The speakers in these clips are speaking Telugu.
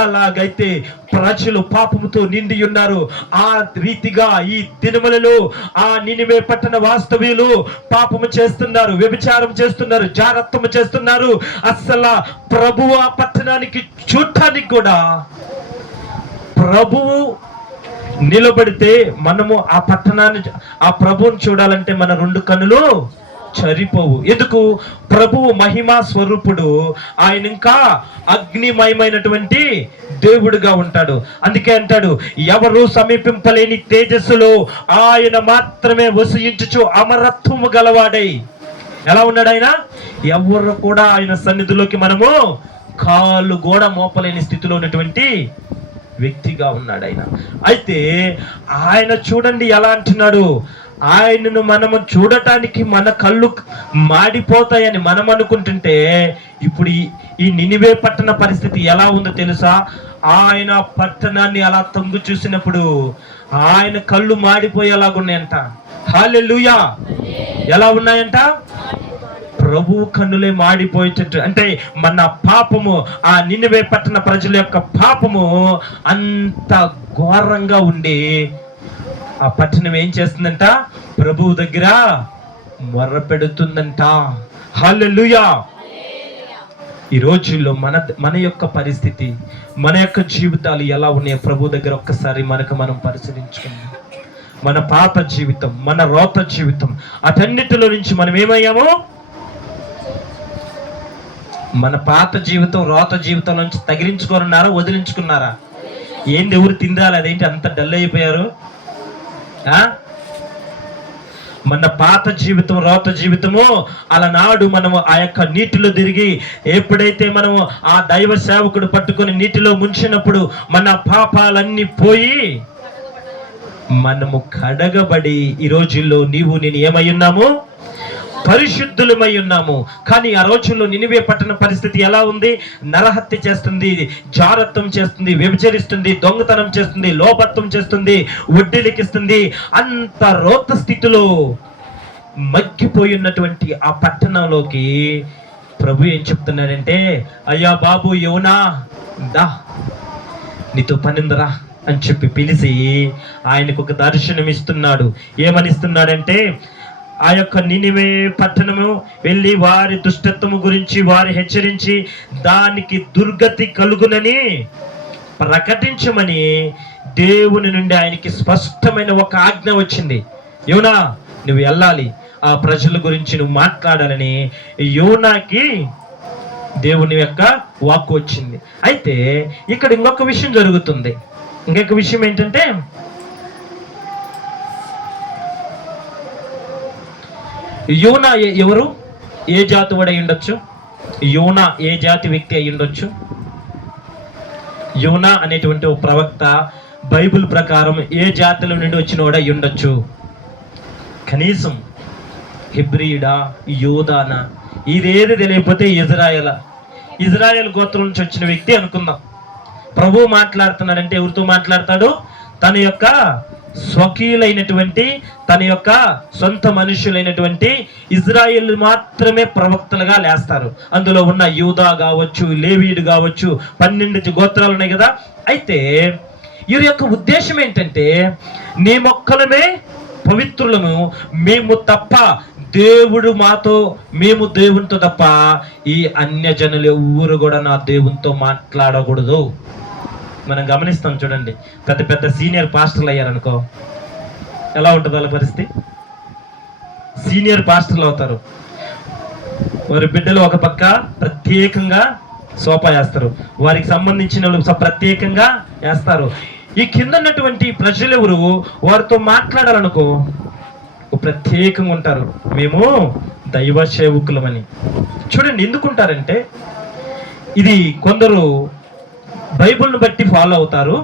అలాగైతే ప్రజలు పాపముతో నిండి ఉన్నారు. ఆ రీతిగా ఈ దినములలో ఆ నినివే పట్టణ వాస్తవ్యులు పాపము చేస్తున్నారు, వ్యభిచారం చేస్తున్నారు, జారత్వము చేస్తున్నారు. అస్సలు ప్రభువు ఆ పట్టణానికి చూడటానికి కూడా ప్రభువు నిలబడితే మనము ఆ పట్టణాన్ని ఆ ప్రభువుని చూడాలంటే మన రెండు కన్నులు చరిపోవు. ఎందుకు? ప్రభువు మహిమా స్వరూపుడు, ఆయన ఇంకా అగ్నిమయమైనటువంటి దేవుడుగా ఉంటాడు. అందుకే అంటాడు, ఎవరు సమీపింపలేని తేజస్సులో ఆయన మాత్రమే వసించుచు అమరత్వము గలవాడై. ఎలా ఉన్నాడు ఆయన? ఎవరు కూడా ఆయన సన్నిధిలోకి మనము కాళ్ళు కూడా మోపలేని స్థితిలో ఉన్నటువంటి వ్యక్తిగా ఉన్నాడు ఆయన. అయితే ఆయన చూడండి ఎలా అంటున్నాడు, ఆయనను మనము చూడటానికి మన కళ్ళు మాడిపోతాయని మనం అనుకుంటుంటే ఇప్పుడు ఈ నినివే పట్టణ పరిస్థితి ఎలా ఉందో తెలుసా? ఆయన పట్టణాన్ని అలా తొంగి చూసినప్పుడు ఆయన కళ్ళు మాడిపోయేలాగున్నాయంట. హల్లెలూయా! ఎలా ఉన్నాయంట? ప్రభు కన్నులే మాడిపోయేటట్టు. అంటే మన పాపము, ఆ నినివే పట్టణ ప్రజల యొక్క పాపము అంత ఘోరంగా ఉండి ఆ పట్టణం ఏం చేస్తుందంట? ప్రభువు దగ్గర మొర్ర పెడుతుందంట. హల్లెలూయా! ఈ రోజుల్లో మన యొక్క పరిస్థితి, మన యొక్క జీవితాలు ఎలా ఉన్నాయో ప్రభు దగ్గర ఒక్కసారి మనం పరిశీలించుకుందాం. మన పాత జీవితం, మన రోత జీవితం, అటన్నిటిలో నుంచి మనం ఏమయ్యామో, మన పాత జీవితం రోత జీవితం నుంచి తగిలించుకున్నారా, వదిలించుకున్నారా? ఏంది ఎవరు తిందాలి? అదేంటి అంత డల్ అయిపోయారు? మన పాత జీవితం, రోత జీవితము అలనాడు మనము ఆ యొక్క నీటిలో తిరిగి ఎప్పుడైతే మనము ఆ దైవ సేవకుడు పట్టుకొని నీటిలో ముంచినప్పుడు మన పాపాలన్నీ పోయి మనము కడగబడి ఈ రోజుల్లో నీవు నేను ఏమై ఉన్నాము? పరిశుద్ధులమై ఉన్నాము. కానీ ఆ రోజుల్లో నినివే పట్టణ పరిస్థితి ఎలా ఉంది? నరహత్య చేస్తుంది, జారత్వం చేస్తుంది, వ్యభిచరిస్తుంది, దొంగతనం చేస్తుంది, లోపత్వం చేస్తుంది, వడ్డీలకిస్తుంది. అంత రోత స్థితిలో మగ్గిపోయి ఉన్నటువంటి ఆ పట్టణంలోకి ప్రభు ఏం చెప్తున్నాడంటే, అయ్యా బాబు యోనా దా, నీతో పనిందరా అని చెప్పి పిలిచి ఆయనకు ఒక దర్శనం ఇస్తున్నాడు. ఏమని ఇస్తున్నాడంటే, ఆ యొక్క నినివే పట్టణము వెళ్ళి వారి దుష్టత్వము గురించి వారి హెచ్చరించి దానికి దుర్గతి కలుగునని ప్రకటించమని దేవుని నుండి ఆయనకి స్పష్టమైన ఒక ఆజ్ఞ వచ్చింది. యోనా, నువ్వు వెళ్ళాలి, ఆ ప్రజల గురించి నువ్వు మాట్లాడాలని యోనాకి దేవుని యొక్క వాక్కు వచ్చింది. అయితే ఇక్కడ ఇంకొక విషయం జరుగుతుంది. ఇంకొక విషయం ఏంటంటే, యోనా ఎవరు? ఏ జాతి వాడు అయి ఉండొచ్చు? యోనా ఏ జాతి వ్యక్తి అయి ఉండొచ్చు? యోనా అనేటువంటి ఒక ప్రవక్త బైబిల్ ప్రకారం ఏ జాతిలో నుండి వచ్చిన వాడు అయి ఉండొచ్చు? కనీసం హెబ్రీయుడా, యోదానా, ఇదేది తెలియకపోతే ఇజ్రాయెల్ గోత్రం నుంచి వచ్చిన వ్యక్తి అనుకుందాం. ప్రభు మాట్లాడుతున్నాడంటే ఎవరితో మాట్లాడతాడు? తన యొక్క స్వకీయులైనటువంటి, తన యొక్క సొంత మనుషులైనటువంటి ఇజ్రాయేల్ మాత్రమే ప్రవక్తలుగా లేస్తారు. అందులో ఉన్న యూదా కావచ్చు, లేవీయుడు కావచ్చు, 12 గోత్రాలు ఉన్నాయి కదా. అయితే వీరి యొక్క ఉద్దేశం ఏంటంటే, నీ మొక్కలమే పవిత్రులను, మేము తప్ప దేవుడు మాతో, మేము దేవునితో తప్ప ఈ అన్యజనులు ఎవరు కూడా నా దేవునితో మాట్లాడకూడదు. మనం గమనిస్తాం చూడండి, పెద్ద పెద్ద సీనియర్ పాస్టర్లు అయ్యారనుకో, ఎలా ఉంటుంది వాళ్ళ పరిస్థితి? సీనియర్ పాస్టర్లు అవుతారు, వారి బిడ్డలు ఒక పక్క ప్రత్యేకంగా సోఫా వేస్తారు, వారికి సంబంధించిన ప్రత్యేకంగా వేస్తారు. ఈ కింద ఉన్నటువంటి ప్రజలు ఎవరు వారితో మాట్లాడాలనుకో ప్రత్యేకంగా ఉంటారు, మేము దైవ సేవకులమని. చూడండి ఎందుకుంటారంటే, ఇది కొందరు బైబిల్ని బట్టి ఫాలో అవుతారు,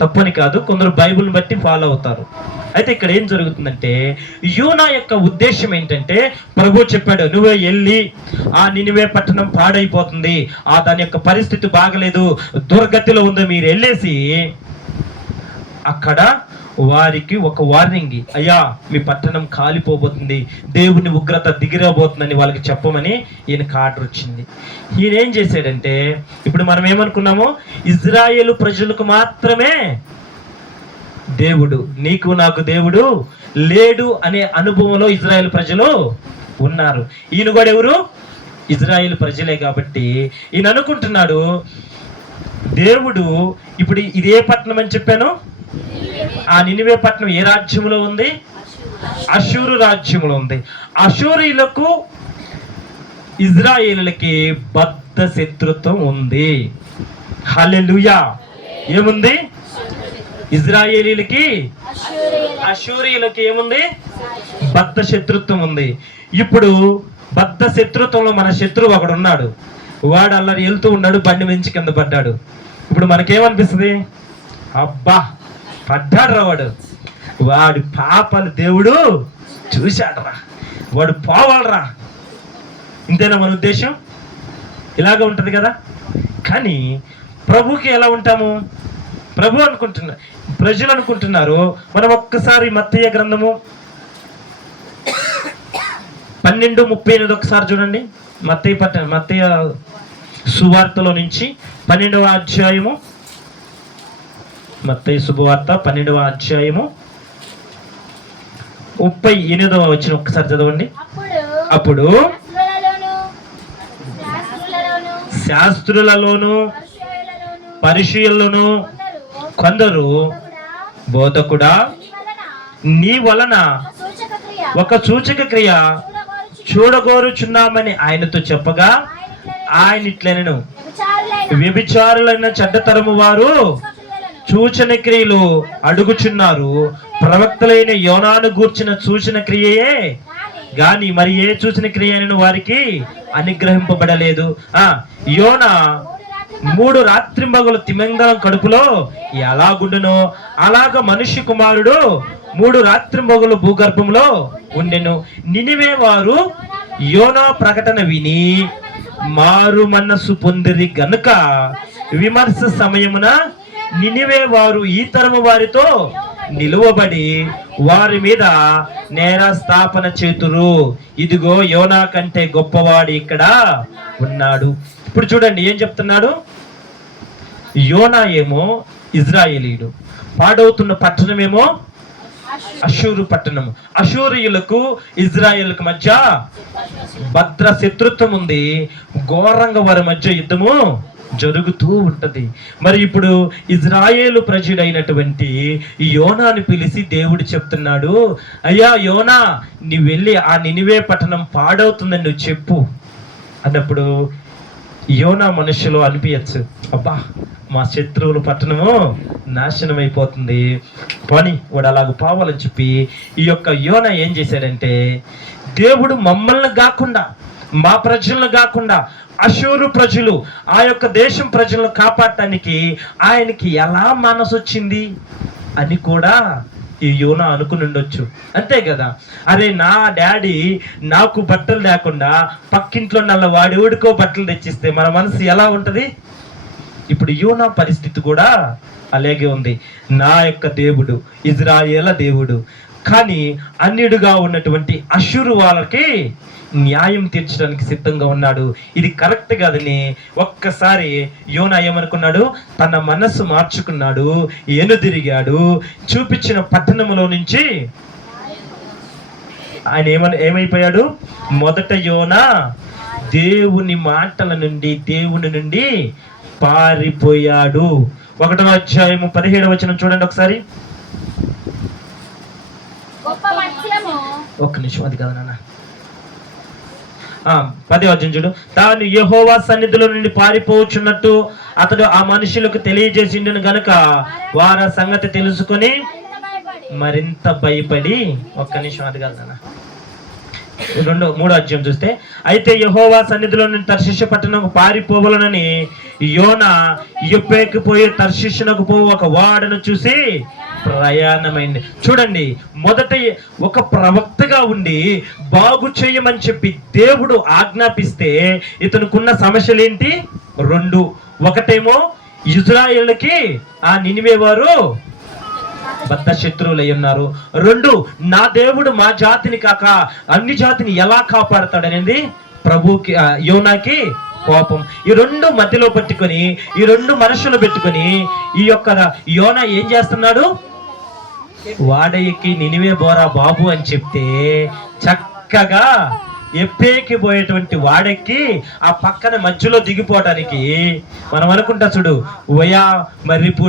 తప్పని కాదు, కొందరు బైబిల్ని బట్టి ఫాలో అవుతారు. అయితే ఇక్కడ ఏం జరుగుతుందంటే, యోనా యొక్క ఉద్దేశం ఏంటంటే, ప్రభు చెప్పాడు, నువ్వే వెళ్ళి ఆ నినివే పట్టణం పాడైపోతుంది, దాని యొక్క పరిస్థితి బాగలేదు, దుర్గతిలో ఉందో, మీరు వెళ్ళేసి అక్కడ వారికి ఒక వార్నింగ్, అయ్యా మీ పట్టణం కాలిపోబోతుంది, దేవుని ఉగ్రత దిగిరబోతుందని వాళ్ళకి చెప్పమని ఈయనకు ఆర్డర్ వచ్చింది. ఈయన ఏం చేశాడంటే, ఇప్పుడు మనం ఏమనుకున్నాము, ఇజ్రాయేలు ప్రజలకు మాత్రమే దేవుడు, నీకు నాకు దేవుడు లేడు అనే అనుభవంలో ఇజ్రాయేల్ ప్రజలు ఉన్నారు. ఈయన కూడా ఎవరు? ఇజ్రాయేల్ ప్రజలే. కాబట్టి ఈయన అనుకుంటున్నాడు, దేవుడు ఇప్పుడు ఇది ఏ పట్టణం అని చెప్పాను, ఆ నినివే పట్టణం ఏ రాజ్యంలో ఉంది? అషూరు రాజ్యంలో ఉంది. అషూరీయులకు ఇజ్రాయేలులకి బద్ధ శత్రుత్వం ఉంది. హల్లెలూయా. ఏముంది? ఇజ్రాయేలీలకి అషూరీయులకి ఏముంది? బద్ధ శత్రుత్వం ఉంది. ఇప్పుడు బద్ధ శత్రుత్వంలో మన శత్రువు ఒకడు ఉన్నాడు. వాడు అల్లరి వెళ్తూ ఉన్నాడు, బండి మించి కింద పడ్డాడు. ఇప్పుడు మనకేమనిపిస్తుంది? అబ్బా పడ్డాడు రా వాడి పాపాలు దేవుడు చూశాడరా, వాడు పోవాలరా. ఇంతేనా మన ఉద్దేశం? ఇలాగ ఉంటుంది కదా. కానీ ప్రభుకి ఎలా ఉంటాము? ప్రభు ప్రజలు అనుకుంటున్నారు. మనం ఒక్కసారి మత్తయి గ్రంథము 12:38 ఒకసారి చూడండి. మత్తయి సువార్తలో నుంచి 12వ అధ్యాయము, మత్తయి శుభవార్త 12వ అధ్యాయము 38వ వచనం ఒకసారి చదవండి. అప్పుడు శాస్త్రులలోను పరిశీలలోను కొందరు, బోధకుడా నీ వలన ఒక సూచక క్రియ చూడగోరుచున్నామని ఆయనతో చెప్పగా, ఆయన ఇట్లనెను, వ్యభిచారులైన చెడ్డతరము వారు సూచన క్రియలు అడుగుచున్నారు. ప్రవక్తలైన యోనాను గూర్చిన సూచన క్రియయే గాని మరి ఏ సూచన క్రియను వారికి అనుగ్రహింపబడలేదు. యోనా 3 రాత్రింబగలు తిమింగలం కడుపులో ఎలాగుండునో అలాగ మనుష్య కుమారుడు 3 రాత్రింబగలు భూగర్భంలో ఉండెను. నినివే వారు యోనా ప్రకటన విని మారు మనస్సు పొందిరి గనుక విమర్శ సమయమున నినివే వారు ఈ తరము వారితో నిలువబడి వారి మీద నేర స్థాపన చేతురు. ఇదిగో యోనా కంటే గొప్పవాడు ఇక్కడ ఉన్నాడు. ఇప్పుడు చూడండి ఏం చెప్తున్నాడు. యోనా ఏమో ఇజ్రాయేలీయుడు, పాడవుతున్న పట్టణమేమో అషూరు పట్టణము. అషూరియులకు ఇజ్రాయేలుకు మధ్య భద్ర శత్రుత్వం ఉంది. ఘోరంగా వారి మధ్య యుద్ధము జరుగుతూ ఉంటది. మరి ఇప్పుడు ఇజ్రాయేలు ప్రజడైనటువంటి యోనాను పిలిచి దేవుడు చెప్తున్నాడు, అయ్యా యోనా, నీ వెళ్ళి ఆ నినివే పట్టణం పాడవుతుందని నువ్వు చెప్పు అన్నప్పుడు యోనా మనుషులు అనిపించచ్చు, అబ్బా మా శత్రువుల పట్టణము నాశనం అయిపోతుంది, పని వాడు అలాగ పోవాలని చెప్పి ఈ యొక్క యోనా ఏం చేశాడంటే, దేవుడు మమ్మల్ని కాకుండా మా ప్రజలను కాకుండా అషూరు ప్రజలు ఆ యొక్క దేశం ప్రజలను కాపాడటానికి ఆయనకి ఎలా మనసు వచ్చింది అని కూడా ఈ యోనా అనుకుని ఉండొచ్చు. అంతే కదా. అరే నా డాడీ నాకు బట్టలు లేకుండా పక్కింట్లో వాడెవడికో బట్టలు తెచ్చిస్తే మన మనసు ఎలా ఉంటది? ఇప్పుడు యోనా పరిస్థితి కూడా అలాగే ఉంది. నా యొక్క దేవుడు ఇజ్రాయేల దేవుడు, కానీ అన్యుడుగా ఉన్నటువంటి అషూరు వాళ్ళకి న్యాయం తీర్చడానికి సిద్ధంగా ఉన్నాడు. ఇది కరెక్ట్ కాదని ఒక్కసారి యోనా ఏమనుకున్నాడు, తన మనస్సు మార్చుకున్నాడు, ఎనుదిరిగాడు. చూపించిన పట్టణంలో నుంచి ఆయన ఏమైపోయాడు? మొదట యోనా దేవుని మాటల నుండి దేవుని నుండి పారిపోయాడు. 1వ అధ్యాయము 17వ వచనం చూడండి ఒకసారి. ఒక్క నిమిషం, అది కదా నాన్న. 10వ వచనం చూడు. తాను యెహోవా సన్నిధిలో నుండి పారిపోవచ్చున్నట్టు అతడు ఆ మనుషులకు తెలియజేసిండును గనుక వారు ఆ సంగతి తెలుసుకొని మరింత భయపడి, ఒక్క నిమిషం, అది కాదు నాన్న, 3వ అధ్యాయం చూస్తే, అయితే యెహోవా సన్నిధిలో నుండి తర్షీషు పట్టణంకు పారిపోవాలనని యోనా యొప్పేకి పోయి తర్షీషునకు పో ఒక వాడను చూసి ప్రయాణమైంది. చూడండి, మొదట ఒక ప్రవక్తగా ఉండి బాగు చేయమని చెప్పి దేవుడు ఆజ్ఞాపిస్తే ఇతనుకున్న సమస్యలు ఏంటి? 2. ఒకటేమో ఇజ్రాయేలుకి ఆ నినివే వారు బద్ద శత్రువులు అయి ఉన్నారు. 2, నా దేవుడు మా జాతిని కాక అన్ని జాతిని ఎలా కాపాడతాడనేది ప్రభుకి యోనాకి కోపం. ఈ 2 మధ్యలో పెట్టుకొని, ఈ 2 మనుషులు పెట్టుకొని ఈ యొక్క యోనా ఏం చేస్తున్నాడు? వాడకి నినివే బోరా బాబు అని చెప్తే చక్కగా ఎప్పేకి పోయేటువంటి వాడెక్కి ఆ పక్కన మధ్యలో దిగిపోవటానికి మనం అనుకుంటా చూడు, వయా మర్రిపూడి